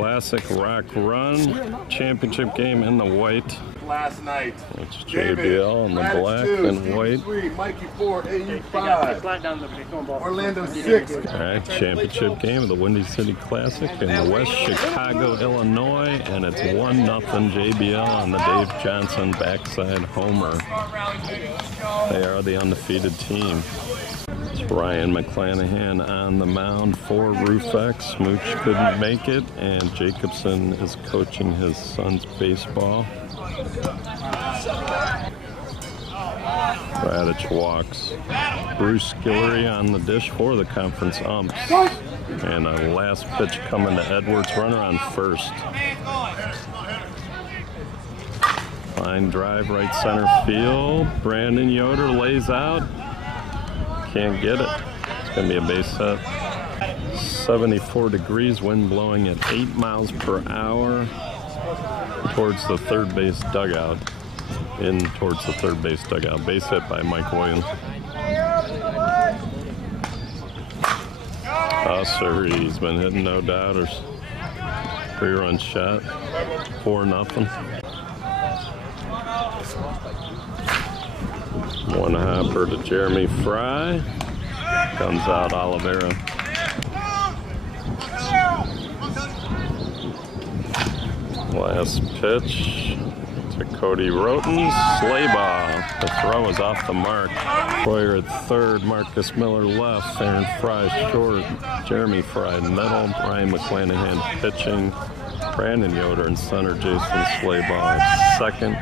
Classic Rock Run Championship Game in the white. Last night. It's JBL in the black and white. 3, Mikey 4, AU 5, Orlando 6. Alright, championship game of the Windy City Classic in West Chicago, Illinois, and it's 1-0 JBL on the Dave Johnson backside homer. They are the undefeated team. It's Ryan McClanahan on the mound for Roofx. Smooch couldn't make it, and Jacobson is coaching his son's baseball. Radich walks. Bruce Guillory on the dish for the conference umps. And a last pitch coming to Edwards, runner on first. Line drive right center field. Brandon Yoder lays out. Can't get it. It's going to be a base hit. 74 degrees, wind blowing at 8 miles per hour towards the third base dugout. In towards the third base dugout. Base hit by Mike Williams. Oh, sir, he's been hitting no doubters. 3-run shot. 4-0. One hopper to Jeremy Fry. Comes out Oliveira. Last pitch to Cody Roten. Slay ball. The throw is off the mark. Boyer at third. Marcus Miller left. Aaron Fry short. Jeremy Fry middle. Ryan McClanahan pitching. Brandon Yoder in center. Jason Slayball at second.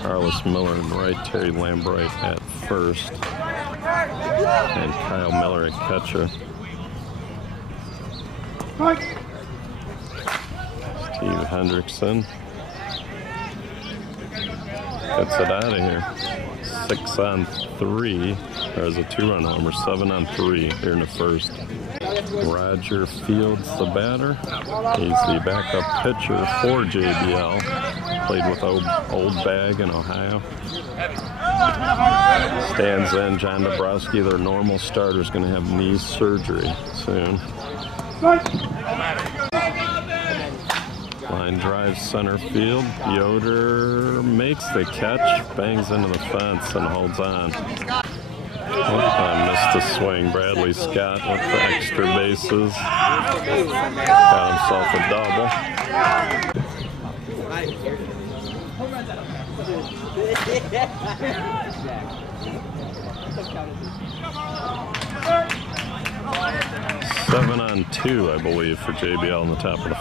Carlos Miller in right. Terry Lambright at first. And Kyle Miller at catcher. Steve Hendrickson gets it out of here. 6-on-3. There's a 2-run homer. 7-on-3 here in the first. Roger Fields, the batter. He's the backup pitcher for JBL. Played with Old Bag in Ohio. Stands in. John Dabrowski, their normal starter, is going to have knee surgery soon. Line drive center field. Yoder makes the catch, bangs into the fence, and holds on. I missed the swing. Bradley Scott with the extra bases. Got himself a double. 7-on-2, I believe, for JBL on the top of the.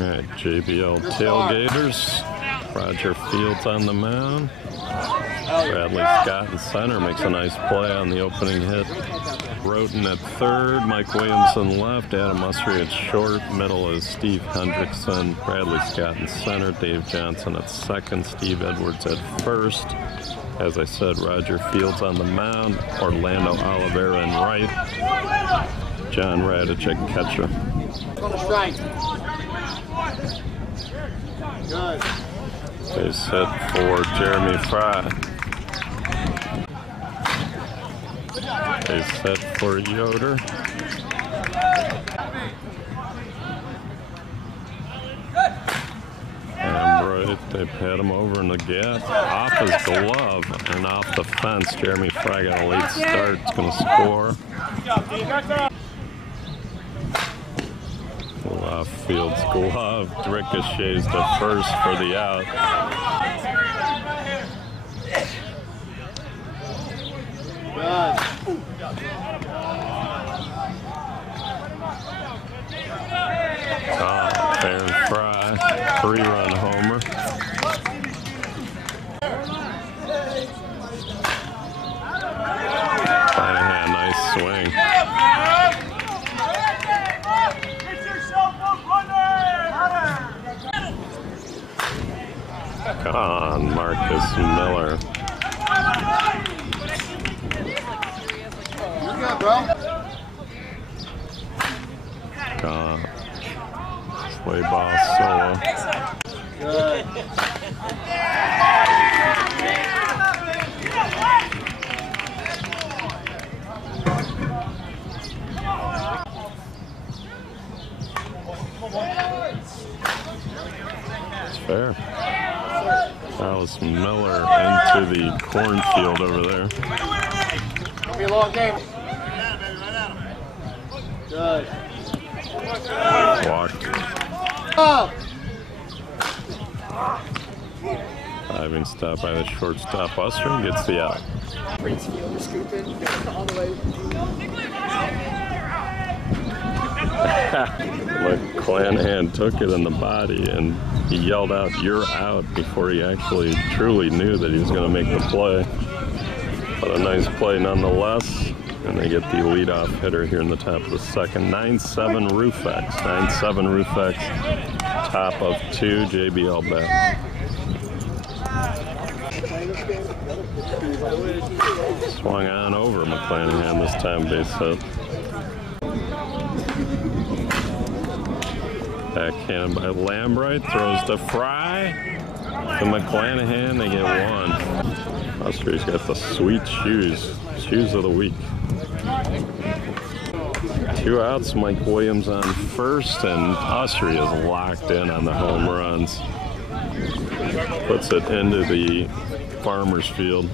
All right, JBL Tailgaters. Roger Fields on the mound. Bradley Scott in center makes a nice play on the opening hit. Roten at third, Mike Williamson left, Adam Mussery at short. Middle is Steve Hendrickson. Bradley Scott in center, Dave Johnson at second, Steve Edwards at first. As I said, Roger Fields on the mound, Orlando Oliveira in right, John Radich at catcher. Good. Base hit for Jeremy Fry. Base hit for Yoder. And they've had him over in the gap. Off his glove and off the fence. Jeremy Fry got a late start. It's going to score. Off Fields' glove ricochets to first for the out. Aaron Fry, 3-run homer. Nice swing. On Marcus Miller. Play ball solo. Good. Come on. Fair. Alice Miller into the cornfield over there. It'll be a long game. Good. Walked. Up. Diving stop by the shortstop. Buster gets the out. McClanahan took it in the body and he yelled out, "You're out," before he actually truly knew that he was going to make the play. But a nice play nonetheless. And they get the leadoff hitter here in the top of the second. 9-7 Roofx. 9-7 Roofx. Top of 2 JBL bat. Swung on over McClanahan this time, base hit. Backhand by Lambright, throws to Fry. To McClanahan, they get one. Austria's got the sweet shoes of the week. 2 outs, Mike Williams on first, and Austria is locked in on the home runs. Puts it into the farmer's field.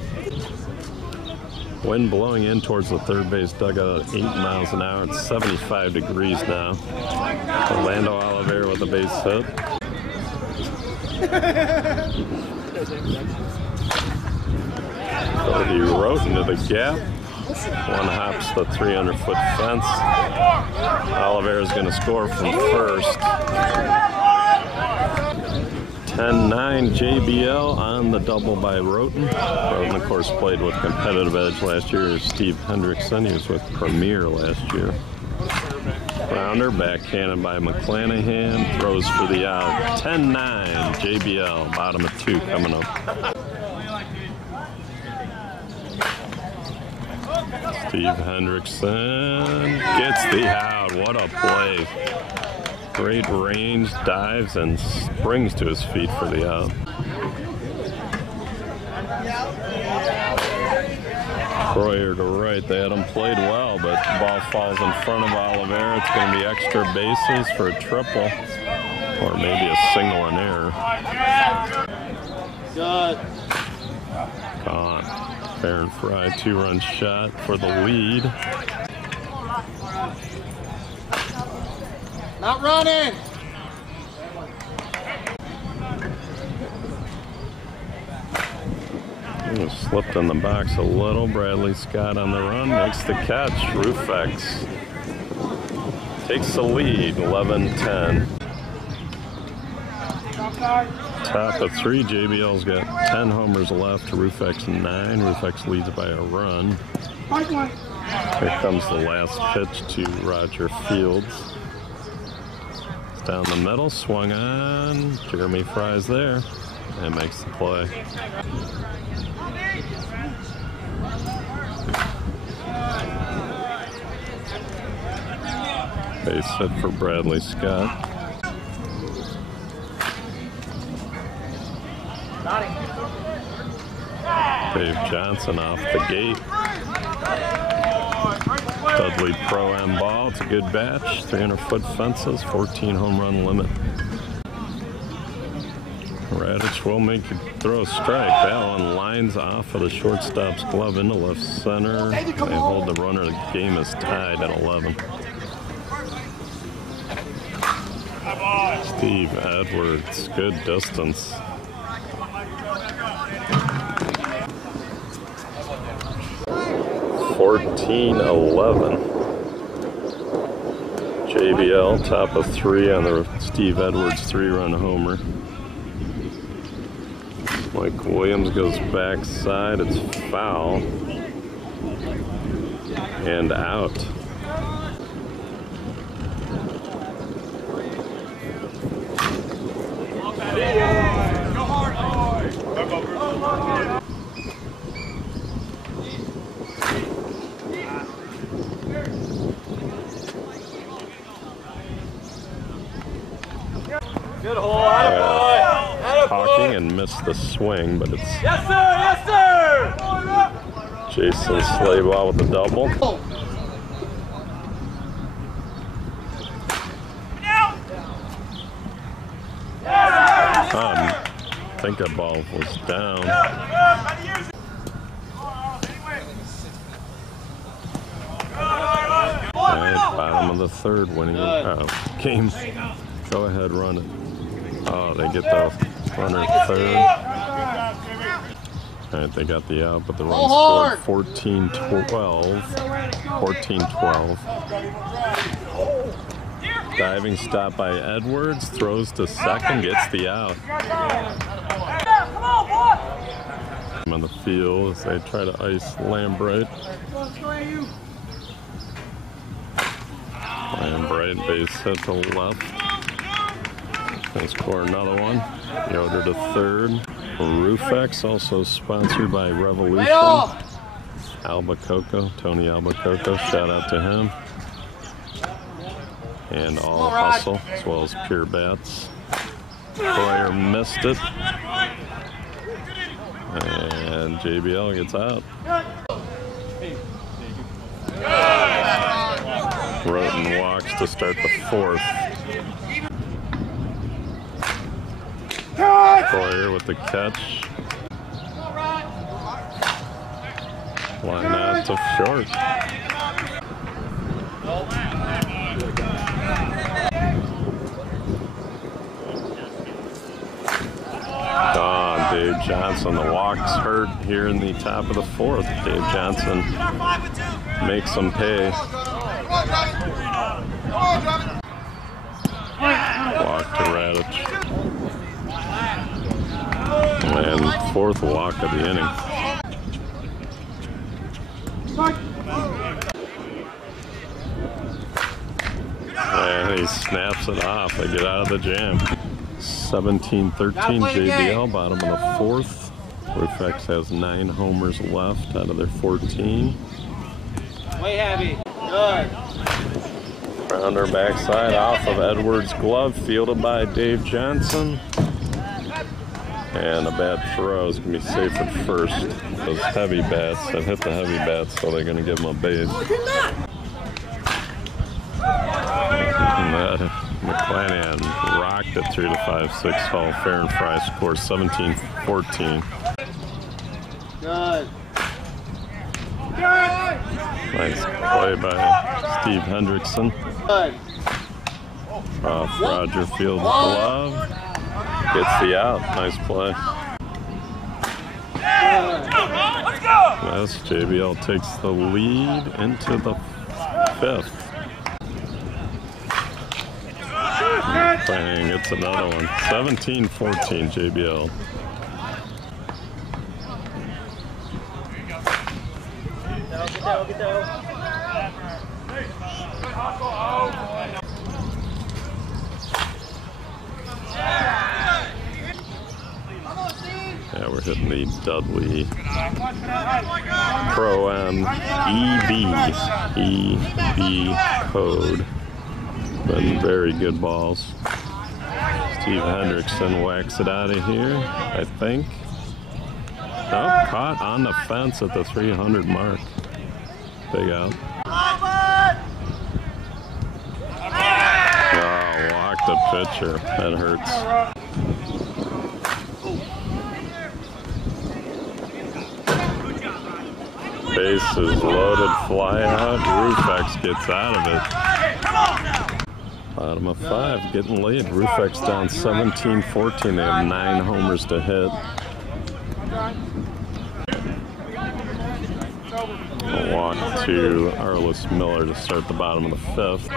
Wind blowing in towards the third base dugout at 8 miles an hour. It's 75 degrees now. Orlando Oliveira with a base hit. Cody wrote into the gap. One hops the 300-foot fence. Oliveira's going to score from first. 10-9 JBL on the double by Roten. Roten, of course, played with Competitive Edge last year. Steve Hendrickson, he was with Premier last year. Rounder, backhanded by McClanahan, throws for the out. 10-9 JBL, bottom of 2 coming up. Steve Hendrickson gets the out. What a play. Great range, dives, and springs to his feet for the out. Croyer to right. They had him played well, but the ball falls in front of Oliveira. It's going to be extra bases for a triple, or maybe a single in error. Good. Gone. Fair and Fry, 2-run shot for the lead. Not running. Slipped in the box a little. Bradley Scott on the run, makes the catch. Roofx takes the lead, 11-10. Top of 3, JBL's got 10 homers left, Roofx 9. Roofx leads by a run. Here comes the last pitch to Roger Fields. It's down the middle, swung on. Jeremy Fry's there and makes the play. Base hit for Bradley Scott. Dave Johnson off the gate. Dudley Pro-M ball. It's a good batch. 300-foot fences, 14 home run limit. Radich will make you throw a strike. That one lines off of the shortstop's glove into left center. They hold the runner. The game is tied at 11. Steve Edwards, good distance. (14-11). JBL top of 3 on the Steve Edwards 3-run homer. Mike Williams goes backside. It's foul and out. Good hole, attaboy. Talking and missed the swing, but it's Yes, sir. Yes, sir. Jason Slayball with the double. I think that ball was down. Alright, bottom of the third, winning game. Go ahead, run it. Oh, they get the runner third. Alright, they got the out, but the run scored 14-12. 14-12. Diving stop by Edwards, throws to second, gets the out. On the field as they try to ice Lambright. Lambright base hit to left. They score another one. Yoder to third. Roofx, also sponsored by Revolution. Albicocco, Tony Albicocco, shout out to him. And All Hustle, as well as Pure Bats. Boyer missed it. And JBL gets out. Roten walks to start the fourth. Boyer with the catch. Line out to short. Dave Johnson, the walk's hurt here in the top of the fourth. Dave Johnson makes them pay. Walk to Radich. And fourth walk of the inning. And he snaps it off. They get out of the jam. 17-13 JBL, bottom of the fourth. Roofx has 9 homers left out of their 14. Way heavy. Good. Rounder backside off of Edwards' glove, fielded by Dave Johnson. And a bad throw is going to be safe at first. Those heavy bats that hit the heavy bats, so they're going to give him a base. McCaslin rocked it 3-5-6 fall. Fair and Fry scores 17-14. Good. Nice play by Steve Hendrickson. Good. Off Roger Field's glove. Gets the out. Nice play. Yes, JBL takes the lead into the fifth. Bang, it's another one. 17-14 JBL. Yeah, we're hitting the Dudley Pro-M EB code. Been very good balls. Steve Hendrickson whacks it out of here, I think. Oh, caught on the fence at the 300 mark. Big out. Oh, walked the pitcher. That hurts. Base is loaded, fly out. Roofx gets out of it. Bottom of 5, getting late. Roofx down 17-14. They have 9 homers to hit. A walk to Arliss Miller to start the bottom of the 5th.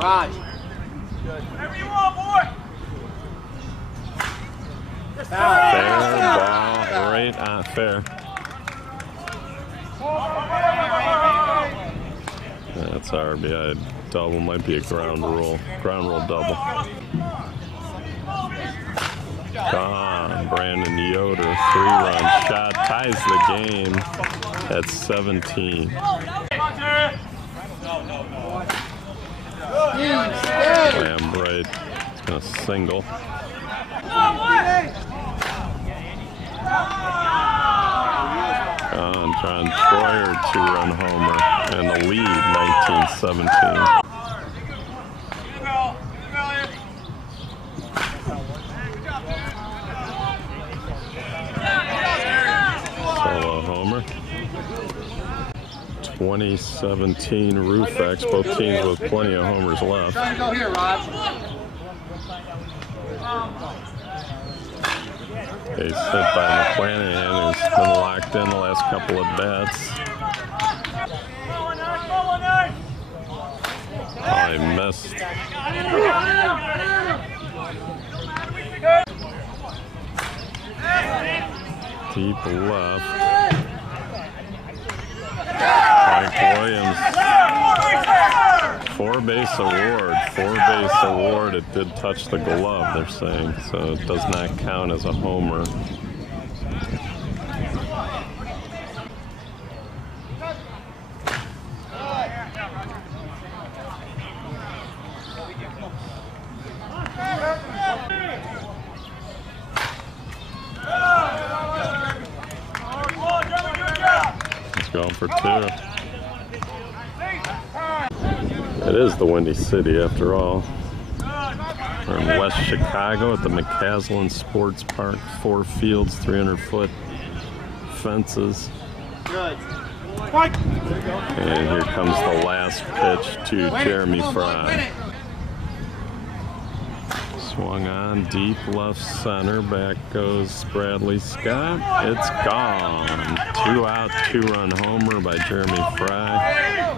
Raj. Whatever you want, boy. Fair ball, right on fair. That's RBI double, might be a ground rule double. Gone, Brandon Yoder, 3-run shot, ties the game at 17. Lambright is going to single. John Troyer, 2-run homer, and the lead, 19-17. 2017 Roofx, both teams with plenty of homers left. Trying to go here, Rod. Base hit by McClanahan, who's been locked in the last couple of bats. Oh, he missed. Deep left. Mike Williams. Four-base award. It did touch the glove, they're saying, so it does not count as a homer. He's going for two. It is the Windy City, after all. We're in West Chicago at the McCaslin Sports Park. 4 fields, 300-foot fences. Good. And here comes the last pitch to Jeremy Fry. Swung on, deep left center. Back goes Bradley Scott. It's gone. 2 out, 2-run homer by Jeremy Fry.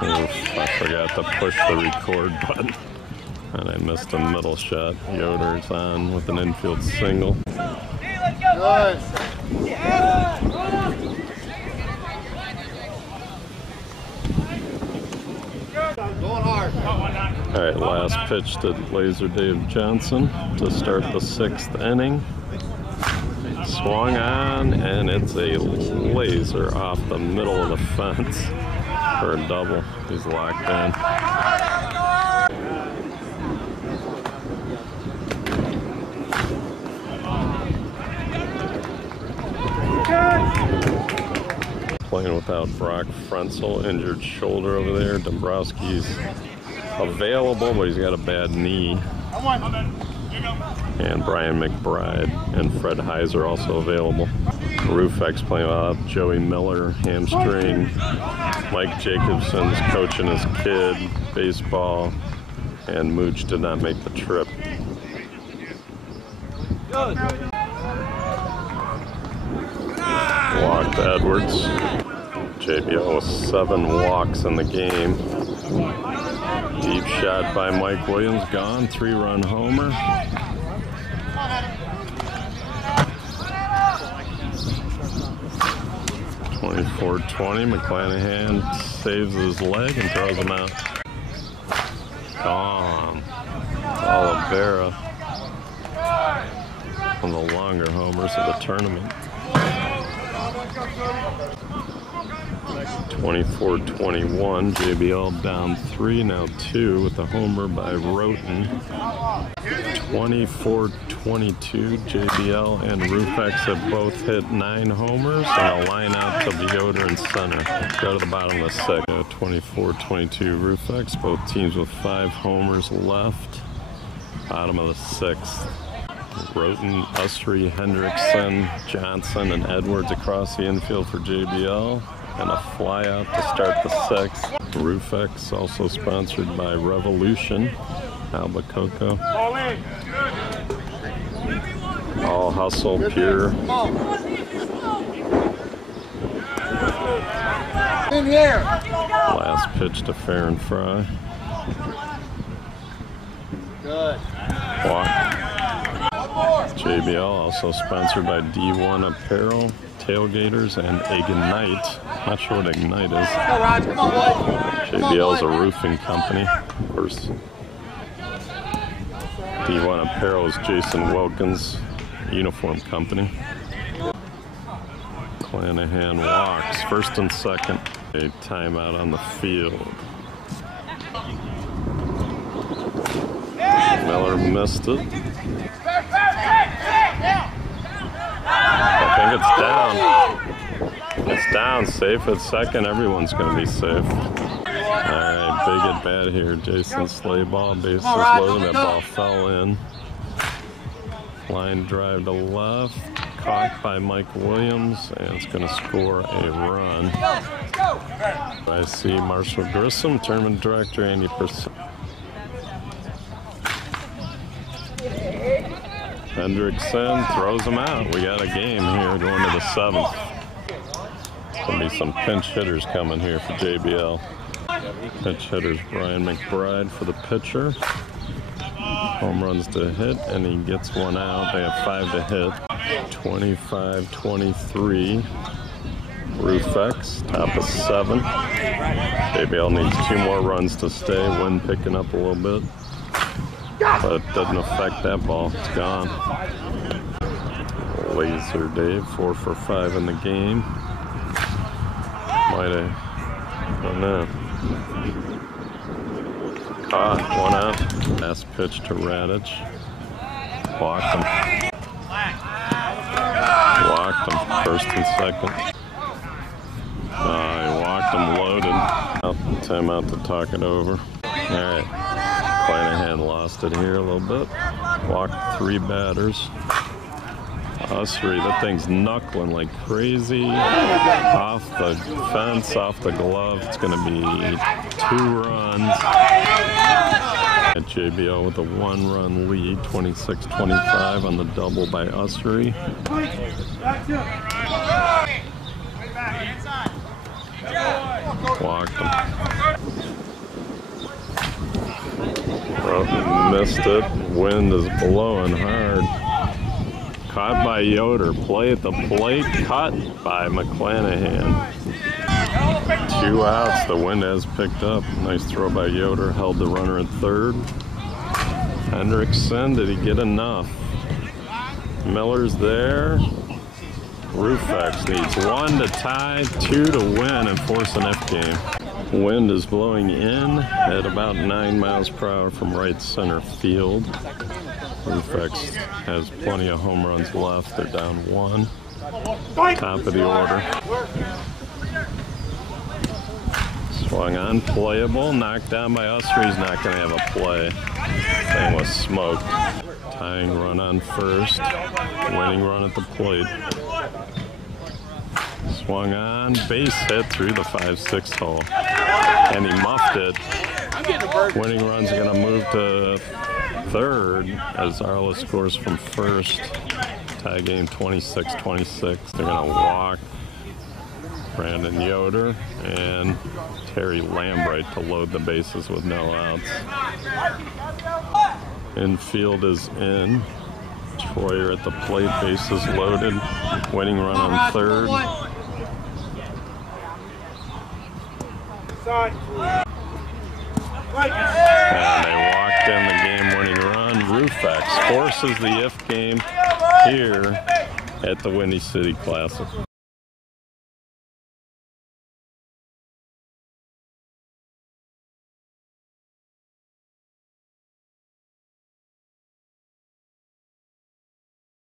Oof, I forgot to push the record button, and I missed a middle shot. Yoder's on with an infield single. Good. Going hard. All right, last pitch to Laser Dave Johnson to start the 6th inning. Swung on, and it's a laser off the middle of the fence for a double. He's locked in. Playing without Brock Frenzel, injured shoulder over there. Dombrowski's available, but he's got a bad knee. And Brian McBride and Fred Heiser also available. Roofx playing without Joey Miller, hamstring. Mike Jacobson's coaching his kid, baseball. And Mooch did not make the trip. Walked Edwards. JBL with 7 walks in the game. Deep shot by Mike Williams, gone. 3-run homer. .24-20. McClanahan saves his leg and throws him out. Gone. Oliveira. One of the longer homers of the tournament. 24-21, JBL down 3, now 2 with a homer by Roten. 24-22, JBL and Roofx have both hit 9 homers and a line out to Yoder in center. Go to the bottom of the 6th. 24-22 Roofx, both teams with 5 homers left. Bottom of the 6th. Roten, Usry, Hendrickson, Johnson, and Edwards across the infield for JBL. And a fly out to start the 6th. Roofx also sponsored by Revolution, Albicocco. All hustle, pure. In here. Last pitch to Fair and Fry. Good. Walk. JBL also sponsored by D1 Apparel, Tailgaters, and Ignite. Not sure what Ignite is. JBL is a roofing company. Of course, D1 Apparel is Jason Wilkins' uniform company. McClanahan walks, 1st and 2nd. A timeout on the field. Miller missed it. I think it's down. It's down. Safe at 2nd. Everyone's going to be safe. All right, big at bat here. Jason Slayball, bases loaded. That ball fell in. Line drive to left. caught by Mike Williams, and it's going to score a run. I see Marshall Grissom, tournament director, Andy Purcell. Hendrickson throws him out. We got a game here going to the 7th. Going to be some pinch hitters coming here for JBL. Pinch hitters Brian McBride for the pitcher. Home runs to hit, and he gets one out. They have 5 to hit. 25-23. Roofx, top of 7. JBL needs 2 more runs to stay. Wind picking up a little bit, but it doesn't affect that ball. It's gone. Laser Dave, 4 for 5 in the game. Might have, I don't know. Caught, 1 out. Last pitch to Radich. Walked him. Walked him, 1st and 2nd. He walked him loaded. Timeout to talk it over. All right. Clanahan lost it here a little bit. Walked 3 batters. Ussery, that thing's knuckling like crazy. Off the fence, off the glove. It's going to be 2 runs. At JBL with a 1-run lead, 26-25 on the double by Ussery. Walked him. Missed it. Wind is blowing hard. Caught by Yoder. Play at the plate. Caught by McClanahan. 2 outs. The wind has picked up. Nice throw by Yoder. Held the runner at 3rd. Hendrickson, did he get enough? Miller's there. Roofx needs 1 to tie, 2 to win and force an F game. Wind is blowing in at about 9 miles per hour from right center field. Roofx has plenty of home runs left. They're down 1. Top of the order. Swung on, playable. Knocked down by Ussery's not going to have a play. Thing was smoked. Tying run on 1st. Winning run at the plate. Swung on, base hit through the 5-6 hole. And he muffed it. Winning run's going to move to 3rd as Arla scores from 1st. Tie game 26-26. They're going to walk Brandon Yoder and Terry Lambright to load the bases with no outs. Infield is in. Troyer at the plate, bases loaded. Winning run on 3rd. And they walked in the game-winning run. Roofx forces the if game here at the Windy City Classic.